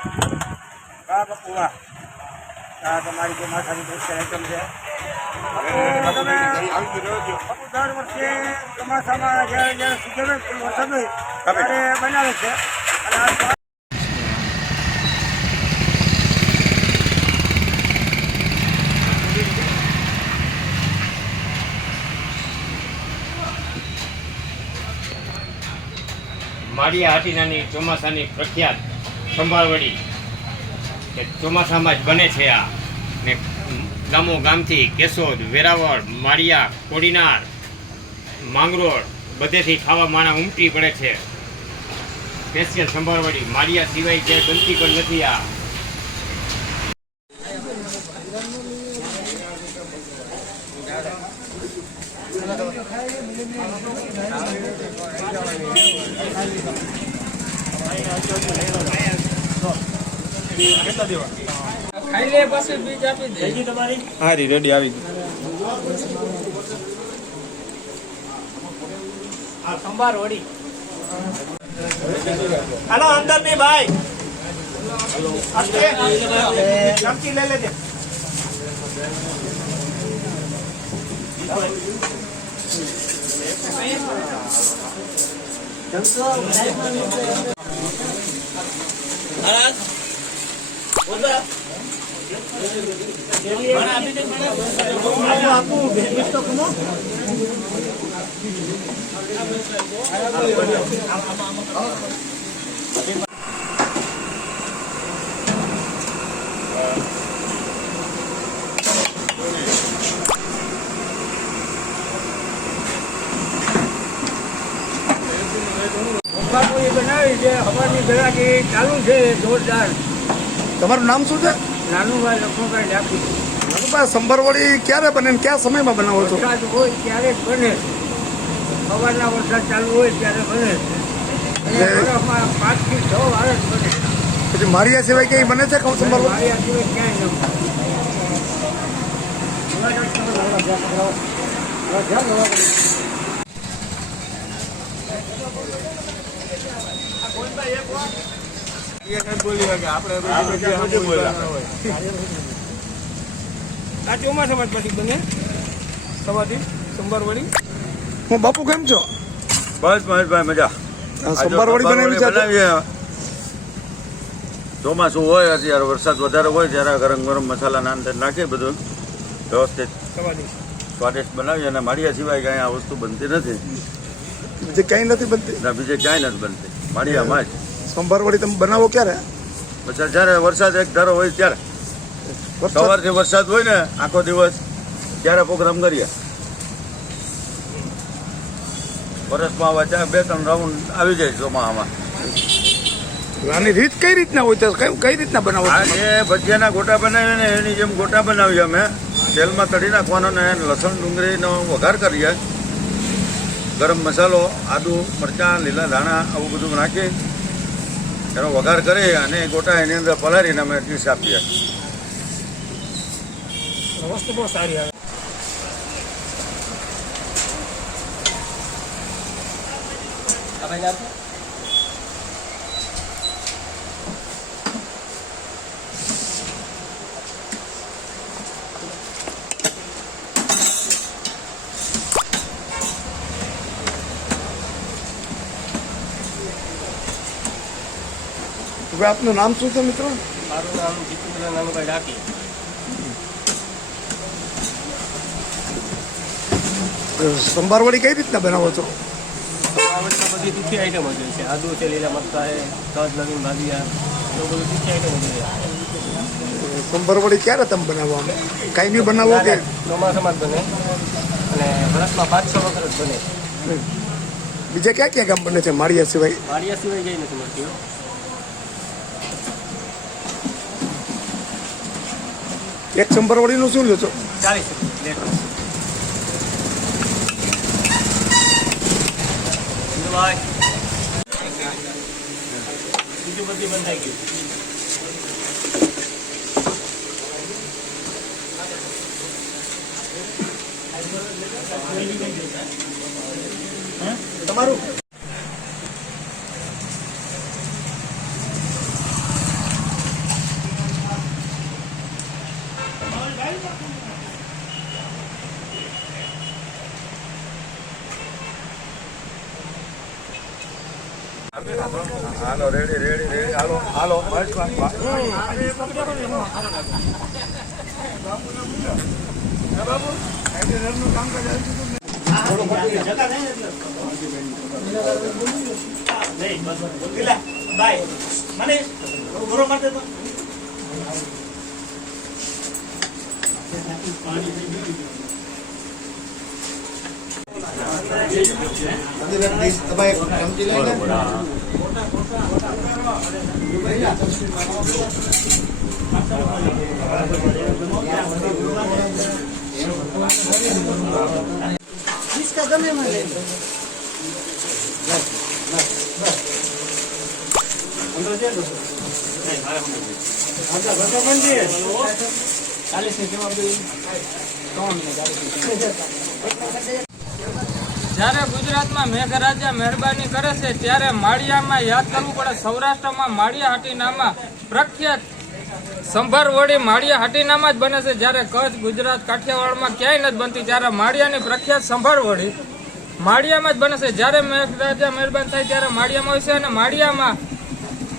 વાહ બાપુ વાહ. આ તમારી જે માથાની દ્રશ્ય આઈટમ છે. તમે બાપુ દર વર્ષે ચોમાસામાં જ્યારે જ્યારે સીઝન હોય વરસાદ હોય ત્યારે બનાવે છે. અને આ માળિયા હાટીનાની ચોમાસાની પ્રખ્યાત સંભાળવડી કે ચોમાસામાં જ બને છે. આ ને ગામો ગામથી કેશોદ, વેરાવળ, માળિયા, કોડીનાર, માંગરોળ બધેથી ખાવા માણા ઉમટી પડે છે. સ્પેશિયલ સંભાળવડી માળિયા સિવાય જે બનતી પણ નથી. આ કેટલા દેવા ખાઈ લે પછી બીજ આપી દે તમારી. હારી રેડી આવી ગઈ. આ સંભાર વડી હાલો અંદર ની ભાઈ ચમચી લઈ લેજે. બનાવી છે. હવાની ગરાકી ચાલુ છે જોરદાર. તમારું નામ શું છે? નાનુભાઈ લખમણભાઈ ડાકી. નાનુભાઈ, સંભારવડી ક્યારે બને ને કયા સમયમાં બનાવો છો? વરસાદ હોય ત્યારે જ બને. સવારના વરસાદ ચાલુ હોય ત્યારે બને. અને વર્ષમાં 5 થી 6 વાર જ બને. પછી માળિયા સિવાય ક્યાંય બને છે સંભારવડી? માળિયા સિવાય ક્યાંય ન આ ચોમાસામાં જ પછી બને. સવારથી સંભારવડી. હું બાપુ કેમ છો? બસ મહેશભાઈ મજા. સંભારવડી બનાવી છે. ચોમાસું હોય અત્યારે વરસાદ વધારે હોય ત્યારે ગરમ ગરમ મસાલા નાન નાખીએ બધું વ્યવસ્થિત સ્વાદિષ્ટ બનાવીએ. અને માળિયા સિવાય કાંઈ આ વસ્તુ બનતી નથી. બીજે ક્યાંય નથી બનતી? ના, બીજે ક્યાંય નથી બનતી. માળિયામાં જ. સંભારવડી તમે બનાવો ક્યારે? પછી જ્યારે વરસાદ એક ધારો હોય ત્યારે. સવારથી વરસાદ હોય ને આખો દિવસ ત્યારે પ્રોગ્રામ કરીએ. વર્ષમાં આવા 2-3 રાઉન્ડ આવી જાય ચોમાસામાં. આની રીત કઈ રીતના હોય? કઈ રીતના બનાવો? આ જે ભજીયાના ગોટા બનાવીએ ને એની જેમ ગોટા બનાવીએ અમે. તેલમાં તળી નાખવાનો ને લસણ ડુંગળીનો વઘાર કરીએ. ગરમ મસાલો, આદુ, મરચાં, લીલા ધાણા આવું બધું નાખી એનો વઘાર કરી અને ગોટા એની અંદર પલાળીને અમે ડીશ આપીએ. વસ્તુ બહુ સારી આવે. આપનું નામ શું છે મિત્રો? મારું નામ જીતુભાઈ નાનુભાઈ ડાકી. સંભારવડી કઈ રીતના બનાવો છો? સંભારવડીમાં બધી તીખી આઈટમ હોય છે. આદુ છે, લીલા મરચાં છે, તજ, લવિંગ, ભાજીયા એવું બધું તીખી આઈટમ હોય છે. સંભારવડી ક્યારે તમે બનાવો? કાંઈ બી બનાવો કે ચોમાસામાં જ બને અને વર્ષમાં 5-6 વખત જ બને. બીજા ક્યાં ક્યાં ગામ બને છે માળિયા સિવાય? માળિયા સિવાય જઈ નથી મળતી. એક સંભારવડીનું શું લો છો? 40 રૂપિયા. બીજું બધી બંધાઈ ગયું. તમારું હાલો રેડી હાલો બસ जिसका गमे में ले लो જ્યારે ગુજરાતમાં મેઘરાજા મહેરબાની કરે છે ત્યારે માળિયામાં યાદ કરવું પડે. સૌરાષ્ટ્રમાં માળિયા હાટીનામાં પ્રખ્યાત સંભારવડી માળિયા હાટીનામાં જ બને છે. જ્યારે કચ્છ, ગુજરાત, કાઠિયાવાડમાં ક્યાંય નથી બનતી ત્યારે માળિયાની પ્રખ્યાત સંભારવડી માળિયામાં જ બને છે. જ્યારે મેઘરાજા મહેરબાન થાય ત્યારે માળિયામાં હોય છે અને માળિયામાં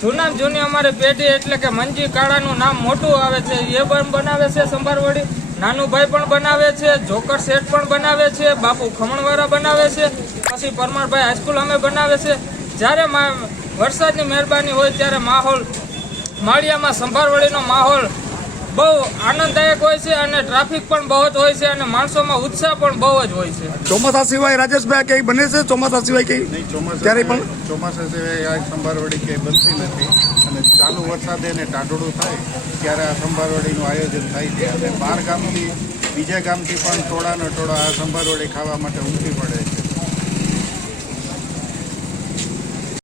જૂનામાં જૂની અમારી પેઢી એટલે કે મંજી કાળાનું નામ મોટું આવે છે. એ પણ બનાવે છે સંભારવડી. નાનુભાઈ પણ બનાવે છે, જોકર શેઠ પણ બનાવે છે, બાપુ ખમણવાળા બનાવે છે, પછી પરમારભાઈ હાઈસ્કૂલ અમે બનાવે છે. જ્યારે વરસાદની મહેરબાની હોય ત્યારે માહોલ માળિયામાં સંભારવડીનો માહોલ બહુ આનંદદાયક હોય છે અને ટ્રાફિક પણ બહુ જ હોય છે અને માણસોમાં ઉત્સાહ પણ બહુ જ હોય છે. ચોમાસા સિવાય રાજેશભાઈ કઈ બને છે? ચોમાસા સિવાય કઈ ક્યારેય પણ ચોમાસા સિવાય આ સંભારવડી ક્યાંય બનતી નથી અને ચાલુ વરસાદે ને ટાઢોળું થાય ત્યારે આ સંભારવડીનું આયોજન થાય છે અને 12 ગામથી બીજા ગામથી પણ ટોળાનો ટોળા આ સંભારવડી ખાવા માટે ઉમટી પડે છે.